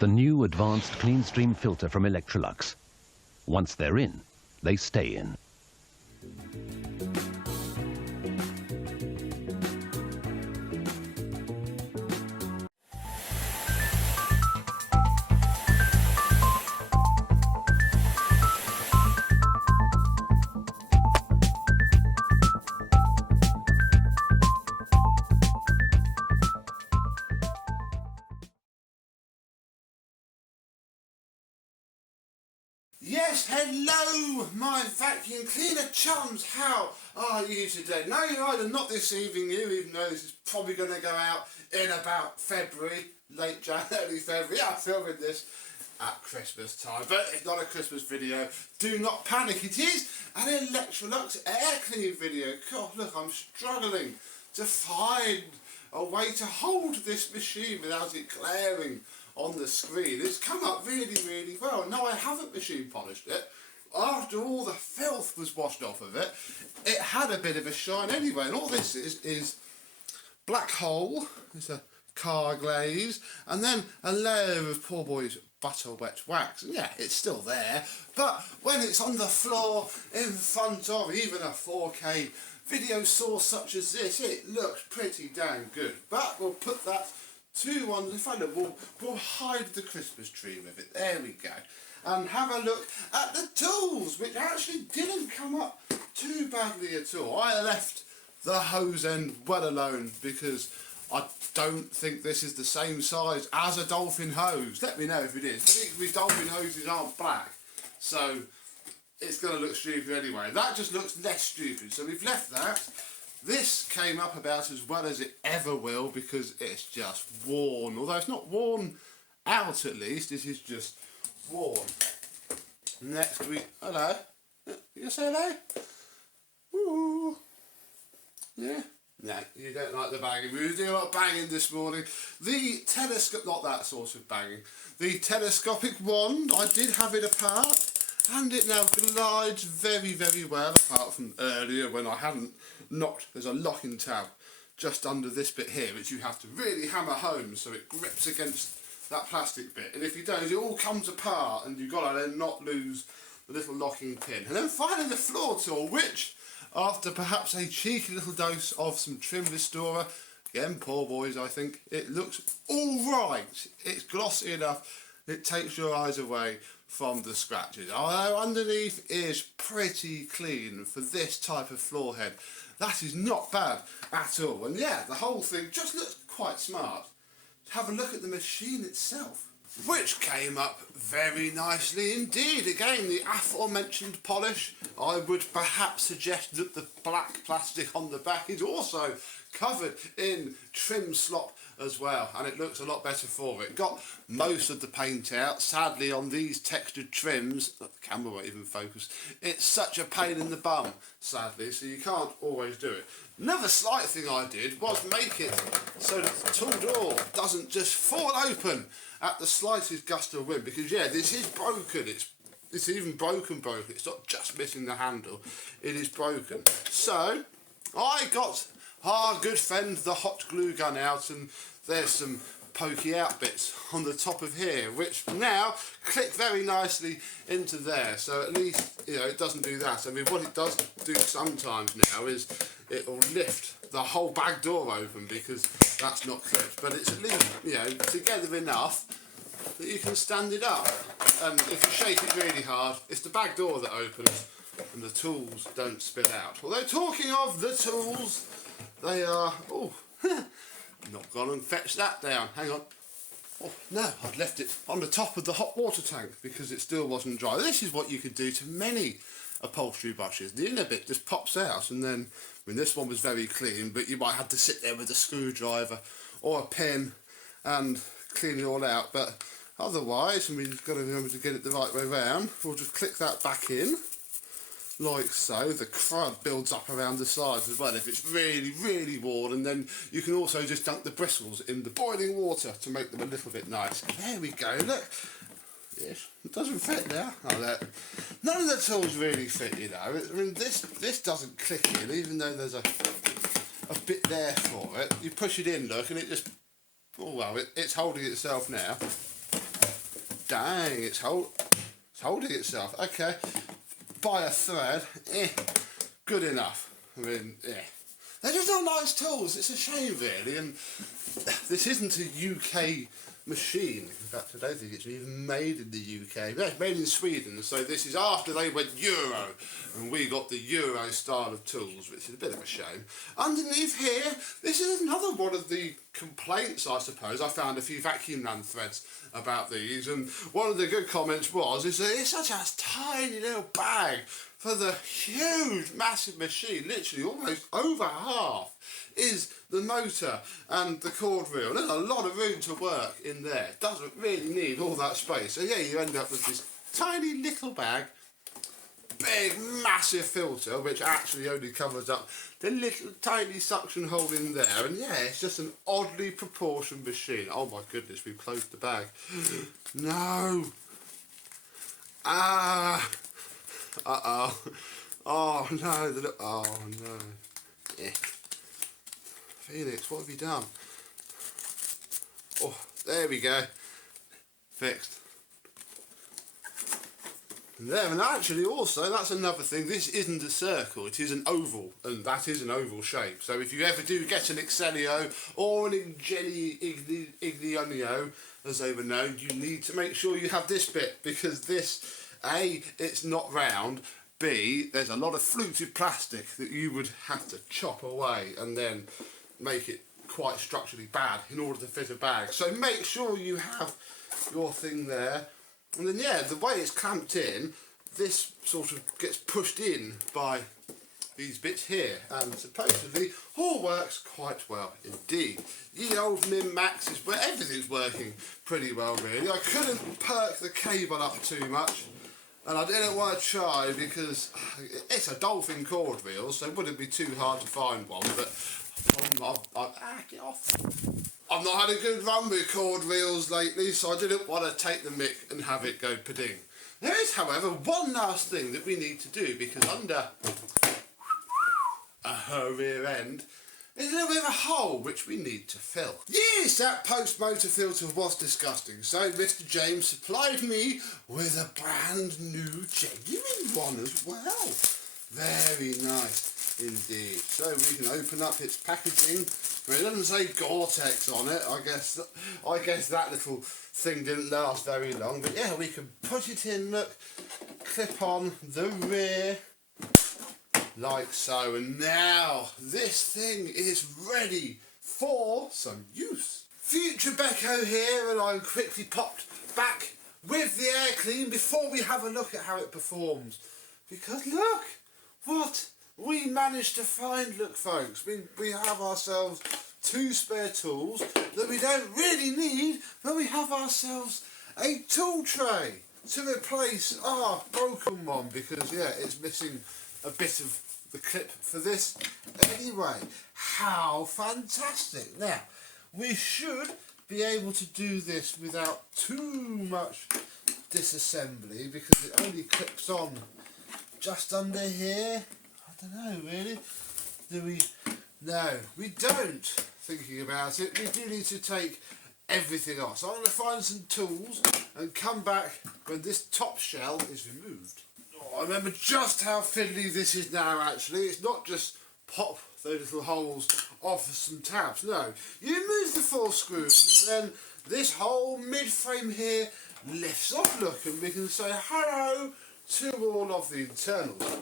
The new advanced CleanStream filter from Electrolux. Once they're in, they stay in. Yes, hello, my vacuum cleaner chums. How are you today? No, you're either not this evening, even though this is probably going to go out in about February, late January, February. I'm filming this at Christmas time, but it's not a Christmas video. Do not panic, it is an Electrolux air cleaning video. God, look, I'm struggling to find a way to hold this machine without it glaring on the screen. It's come up really, really well. No, I haven't machine polished it. After all the filth was washed off of it, it had a bit of a shine anyway. And all this is black hole, it's a car glaze, and then a layer of poor boy's butter wet wax. And yeah, it's still there, but when it's on the floor in front of even a 4K video source such as this, it looks pretty damn good. But we'll put that to one of the front. We'll hide the Christmas tree with it. There we go. And have a look at the tools, which actually didn't come up too badly at all. I left the hose end well alone because I don't think this is the same size as a dolphin hose. Let me know if it is. Particularly dolphin hoses aren't black, so it's going to look stupid anyway. That just looks less stupid, so we've left that. This came up about as well as it ever will because it's just worn. Although it's not worn out, at least, it is just worn. Next we... Hello? You say hello? Ooh. Yeah? No, you don't like the banging. We were doing a lot of banging this morning. The telescope... Not that sort of banging. The telescopic wand, I did have it apart. And it now glides very, very well, apart from earlier when I hadn't knocked. There's a locking tab just under this bit here, which you have to really hammer home so it grips against that plastic bit. And if you don't, it all comes apart and you've got to then not lose the little locking pin. And then finally the floor tool, which, after perhaps a cheeky little dose of some trim restorer, again, poor boys, I think, it looks alright. It's glossy enough, it takes your eyes away from the scratches. Although underneath is pretty clean for this type of floor head. That is not bad at all. And yeah, the whole thing just looks quite smart. Have a look at the machine itself, which came up very nicely indeed. Again, the aforementioned polish. I would perhaps suggest that the black plastic on the back is also covered in trim slop as well, and it looks a lot better for it. Got most of the paint out. Sadly, on these textured trims, the camera won't even focus, it's such a pain in the bum, sadly, so you can't always do it. Another slight thing I did was make it so that the tool door doesn't just fall open at the slightest gust of wind, because yeah, this is broken. It's even broken. It's not just missing the handle, it is broken. So I got our good friend the hot glue gun out, and there's some pokey out bits on the top of here, which now click very nicely into there. So at least, you know, it doesn't do that. I mean, what it does do sometimes now is it'll lift the whole back door open because that's not clipped, but it's at least, you know, together enough that you can stand it up. And if you shake it really hard, it's the back door that opens and the tools don't spill out. Although, talking of the tools, they are... Oh, not gone and fetched that down. Hang on. Oh, no, I'd left it on the top of the hot water tank because it still wasn't dry. This is what you could do to many upholstery brushes. The inner bit just pops out, and then, I mean, this one was very clean, but you might have to sit there with a screwdriver or a pin and clean it all out. But otherwise, I mean, you've got to remember to get it the right way round. We'll just click that back in, like so. The crud builds up around the sides as well if it's really, really worn, and then you can also just dunk the bristles in the boiling water to make them a little bit nice. There we go, look. Yes, it doesn't fit now. Oh, look. None of the tools really fit, you know. I mean, this doesn't click in, even though there's a bit there for it. You push it in, look, and it just... Oh, well, it's holding itself now. dang, it's holding itself. Okay, by a thread, good enough. I mean, they're just not nice tools. It's a shame, really. And this isn't a UK machine. In fact, I don't think it's even made in the UK. No, it's made in Sweden. So this is after they went Euro, and we got the Euro style of tools, which is a bit of a shame. Underneath here, this is another one of the complaints, I suppose. I found a few Vacuumland threads about these, and one of the good comments is that it's such a tiny little bag for the huge, massive machine. Literally, almost over half is the motor and the cord reel. There's a lot of room to work in there. Doesn't really need all that space. So yeah, you end up with this tiny little bag, big massive filter, which actually only covers up the little tiny suction hole in there. And yeah, it's just an oddly proportioned machine. Oh my goodness, we've closed the bag. No. Uh-oh. Oh no, oh no. Yeah. Phoenix, what have you done? Oh, there we go. Fixed. And there, and actually also, that's another thing, this isn't a circle, it is an oval, and that is an oval shape. So if you ever do get an Excellio or an Excellio, as they were known, you need to make sure you have this bit, because this, A, it's not round, B, there's a lot of fluted plastic that you would have to chop away and then make it quite structurally bad in order to fit a bag. So make sure you have your thing there. And then yeah, the way it's clamped in, this sort of gets pushed in by these bits here, and supposedly all works quite well indeed. Ye old Min Max is where everything's working pretty well really. I couldn't perk the cable up too much, and I didn't want to try because it's a dolphin cord reel, so it wouldn't be too hard to find one, but get off. I've not had a good run with cord reels lately, so I didn't want to take the mick and have it go pa-ding. There is, however, one last thing that we need to do, because under her rear end is a little bit of a hole which we need to fill. Yes, that post-motor filter was disgusting, so Mr. James supplied me with a brand new genuine one as well. Very nice indeed. So we can open up its packaging. It doesn't say Gore-Tex on it. I guess that little thing didn't last very long. But yeah, we can put it in, look, clip on the rear, like so. And now this thing is ready for some use. Future Becco here, and I quickly popped back with the air clean before we have a look at how it performs. Because look what we managed to find, look folks, we have ourselves two spare tools that we don't really need, but we have ourselves a tool tray to replace our broken one, because yeah, it's missing a bit of the clip for this. Anyway, how fantastic. Now, we should be able to do this without too much disassembly, because it only clips on just under here. I don't know really. Do we? No, we don't. Thinking about it, we do need to take everything off. So I'm going to find some tools and come back when this top shell is removed. Oh, I remember just how fiddly this is now actually. It's not just pop those little holes off some tabs. No, you remove the 4 screws and then this whole mid-frame here lifts off, look, and we can say hello to all of the internals.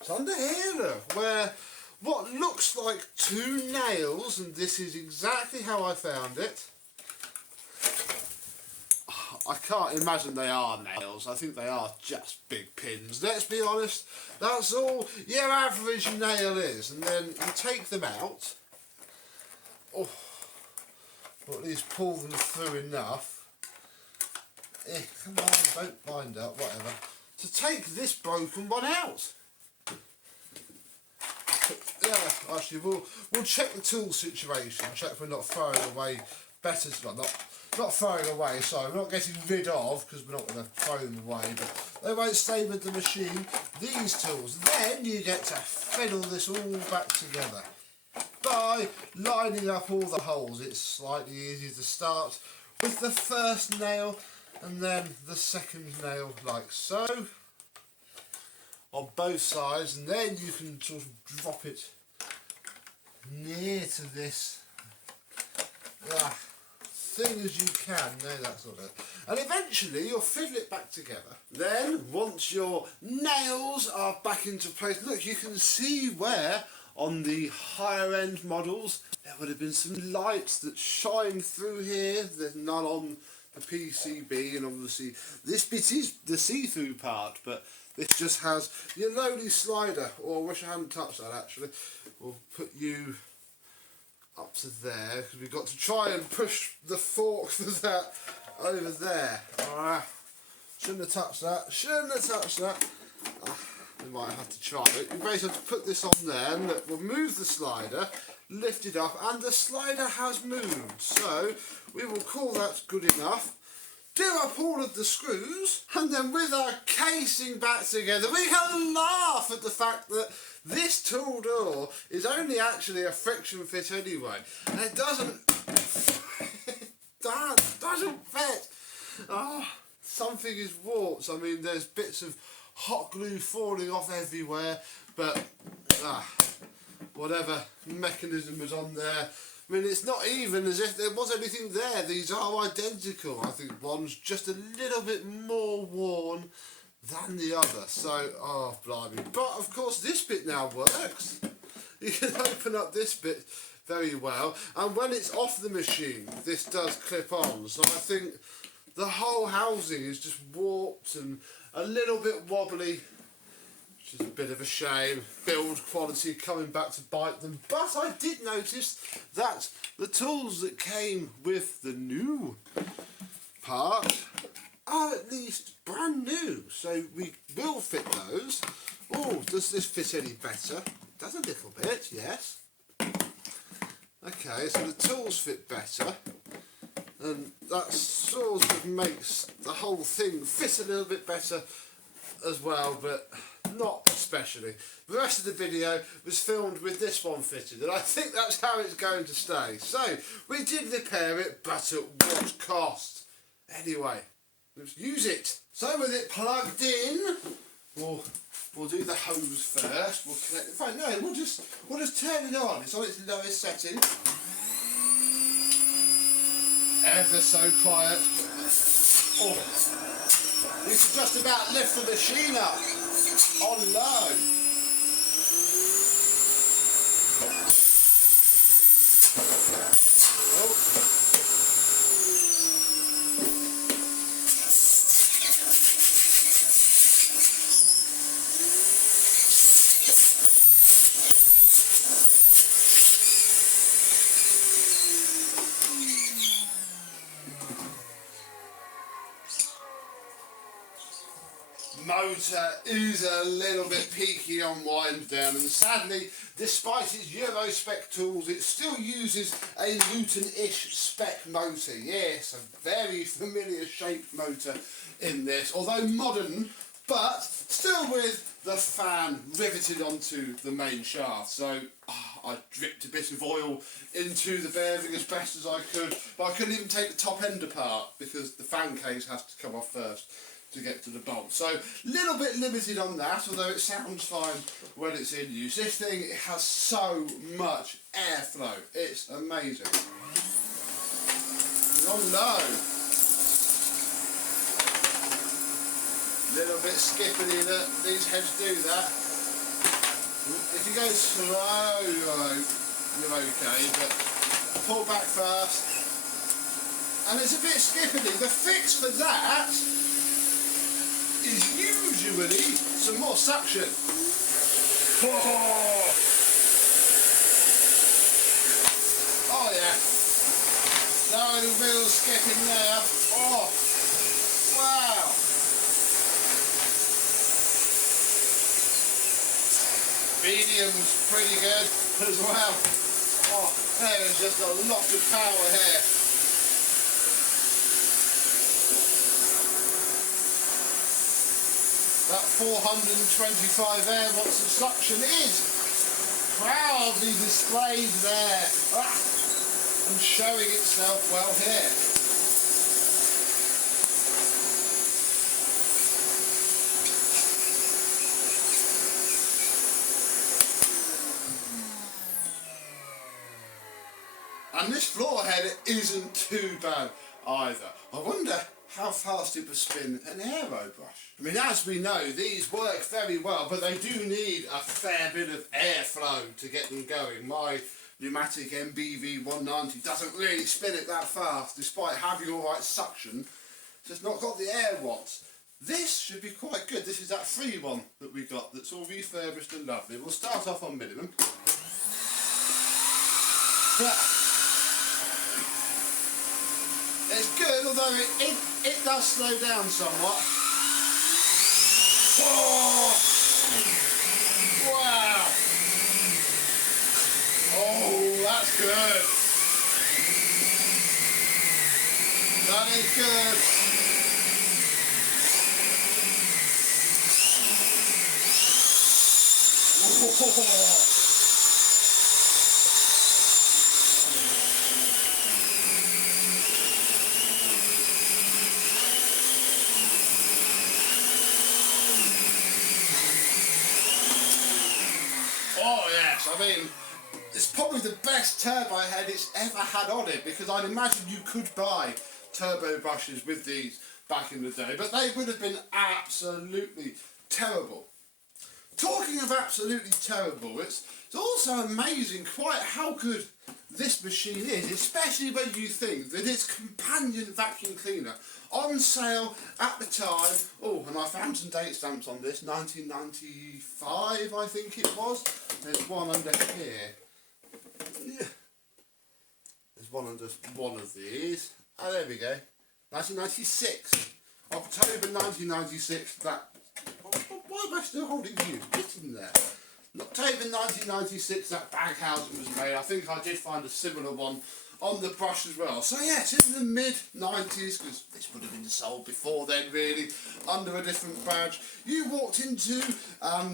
It's under here, look, where what looks like 2 nails, and this is exactly how I found it. I can't imagine they are nails. I think they are just big pins. Let's be honest, that's all your average nail is. And then you take them out, or at least pull them through enough. Come on, don't bind up, whatever. To take this broken one out. Yeah, actually, we'll check the tool situation. Check if we're not throwing away better. Not throwing away. Sorry, we're not getting rid of, because we're not going to throw them away. But they won't stay with the machine. These tools. Then you get to fiddle this all back together by lining up all the holes. It's slightly easier to start with the first nail, and then the second nail like so on both sides, and then you can sort of drop it near to this thing as you can. No, that's not it. And eventually you'll fiddle it back together. Then once your nails are back into place, look, you can see where on the higher end models there would have been some lights that shine through here. There's none on the PCB, and obviously this bit is the see-through part, but this just has your lowly slider. Or I wish I hadn't touched that actually. We'll put you up to there because we've got to try and push the fork for that over there. Shouldn't have touched that. Shouldn't have touched that. We might have to try it. We basically have to put this on there, and look, we'll move the slider, lift it up, and the slider has moved. So we will call that good enough. Do up all of the screws, and then with our casing back together, we can laugh at the fact that this tool door is only actually a friction fit anyway, and it doesn't fit. Something is warped. I mean, there's bits of hot glue falling off everywhere, but whatever mechanism was on there. I mean, it's not even as if there was anything there. These are identical. I think one's just a little bit more worn than the other. So, oh, blimey. But, of course, this bit now works. You can open up this bit very well. And when it's off the machine, this does clip on. So I think the whole housing is just warped and a little bit wobbly, which is a bit of a shame. Build quality coming back to bite them. But I did notice that the tools that came with the new part are at least brand new. So we will fit those. Oh, does this fit any better? It does a little bit, yes. Okay, so the tools fit better. And that sort of makes the whole thing fit a little bit better as well, but not especially. The rest of the video was filmed with this one fitted, and I think that's how it's going to stay. So, we did repair it, but at what cost? Anyway, let's use it. So with it plugged in, we'll do the hose first. We'll connect the phone. No, we'll just turn it on. It's on its lowest setting. Ever so quiet. Oh, you can just about lift the machine up on low. Oh. Motor is a little bit peaky on wind down, and sadly, despite its Euro spec tools, it still uses a Luton-ish spec motor. Yes, a very familiar shaped motor in this, although modern, but still with the fan riveted onto the main shaft. So I dripped a bit of oil into the bearing as best as I could, but I couldn't even take the top end apart because the fan case has to come off first to get to the bolt. So, little bit limited on that, although it sounds fine when it's in use. This thing, it has so much airflow. It's amazing. Oh no! Little bit skippity that these heads do that. If you go slow, you're okay, but pull back fast. And it's a bit skippity. The fix for that is usually some more suction. Oh yeah. No real skipping there. Oh, wow. Medium's pretty good as well. Oh, there is just a lot of power here. That 425 air watts of suction is proudly displayed there and showing itself well here. And this floor head isn't too bad either. I wonder how fast it would spin an aero brush. I mean, as we know, these work very well, but they do need a fair bit of airflow to get them going. My pneumatic MBV 190 doesn't really spin it that fast, despite having all right suction. So it's not got the air watts. This should be quite good. This is that free one that we got that's all refurbished and lovely. We'll start off on minimum. It's good, although it does slow down somewhat. Oh! Wow! Oh, that's good. That is good. Oh. Oh yes, I mean, it's probably the best turbo head it's ever had on it, because I'd imagine you could buy turbo brushes with these back in the day, but they would have been absolutely terrible. Talking of absolutely terrible, it's also amazing quite how good this machine is, especially when you think that its companion vacuum cleaner, on sale at the time, oh, and I found some date stamps on this, 1995 I think it was. There's one under here. Yeah. There's one under one of these. Oh, there we go. 1996. October 1996, that... Why am I still holding you? Get in there. October 1996, that Baghausen was made. I think I did find a similar one on the brush as well. So yeah, it's in the mid-90s, because this would have been sold before then really, under a different badge. You walked into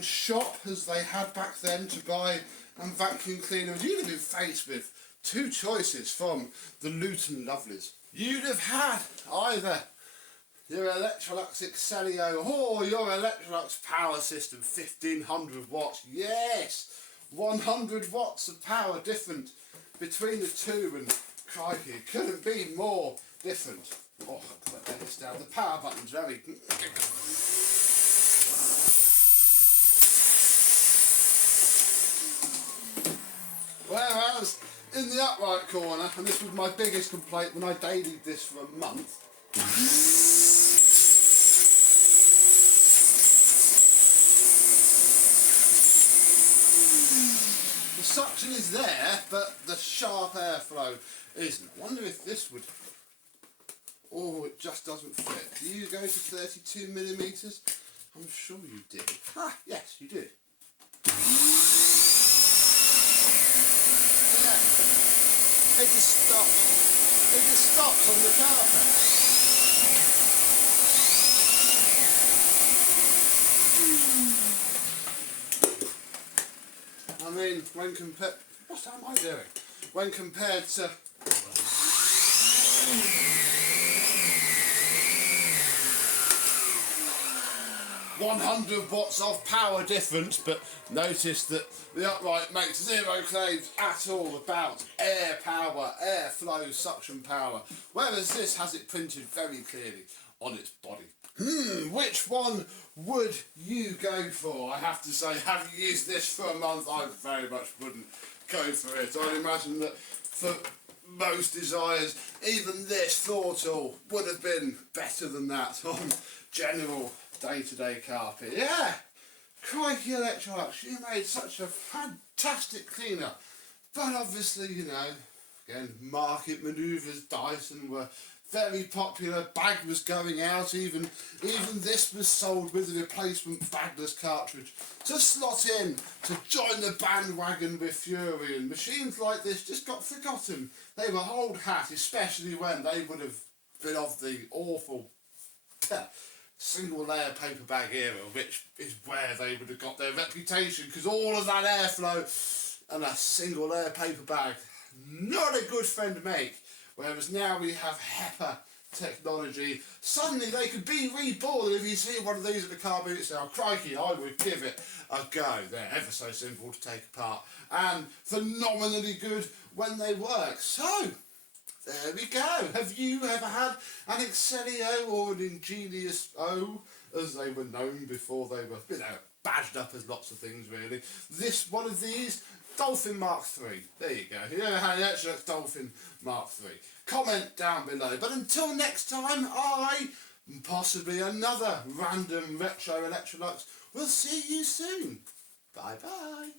shop, as they had back then, to buy vacuum cleaners. You'd have been faced with two choices from the Luton Lovelies. You'd have had either your Electrolux Excellio or your Electrolux Power System, 1500 watts. Yes, 100 watts of power different between the two, and crikey, it couldn't be more different. Oh, I'll put this down. The power button's very... Whereas in the upright corner, and this was my biggest complaint when I dailied this for a month, the suction is there, but the sharp airflow isn't. I wonder if this would... Oh, it just doesn't fit. Do you go to 32 millimeters? I'm sure you did. Ah, yes, you did. Yeah. It just stops. It just stops on the carpet. I mean, when compared... What am I doing? When compared to... 100 watts of power difference, but notice that the upright makes zero claims at all about air power, airflow, suction power, whereas this has it printed very clearly on its body. Which one would you go for? I have to say, having used this for a month, I very much wouldn't go for it. I'd imagine that for most desires, even this floor tool would have been better than that on general day-to-day carpet. Yeah, crikey Electrolux, you made such a fantastic cleaner. But obviously, you know, again, market manoeuvres, Dyson were very popular, bag was going out, even this was sold with a replacement bagless cartridge to slot in, to join the bandwagon with Fury, and machines like this just got forgotten. They were old hat, especially when they would have been of the awful single layer paper bag era, which is where they would have got their reputation, because all of that airflow and a single layer paper bag, not a good friend to make. Whereas now we have HEPA technology, suddenly they could be reborn. If you see one of these at the car boot sale, crikey, I would give it a go. They're ever so simple to take apart and phenomenally good when they work. So, there we go. Have you ever had an Excellio or an Ingenious O, as they were known before they were, badged up as lots of things really? This one of these, Dolphin Mark III. There you go. You ever had an Electrolux Dolphin Mark III? Comment down below. But until next time, I, and possibly another random retro Electrolux, will see you soon. Bye bye.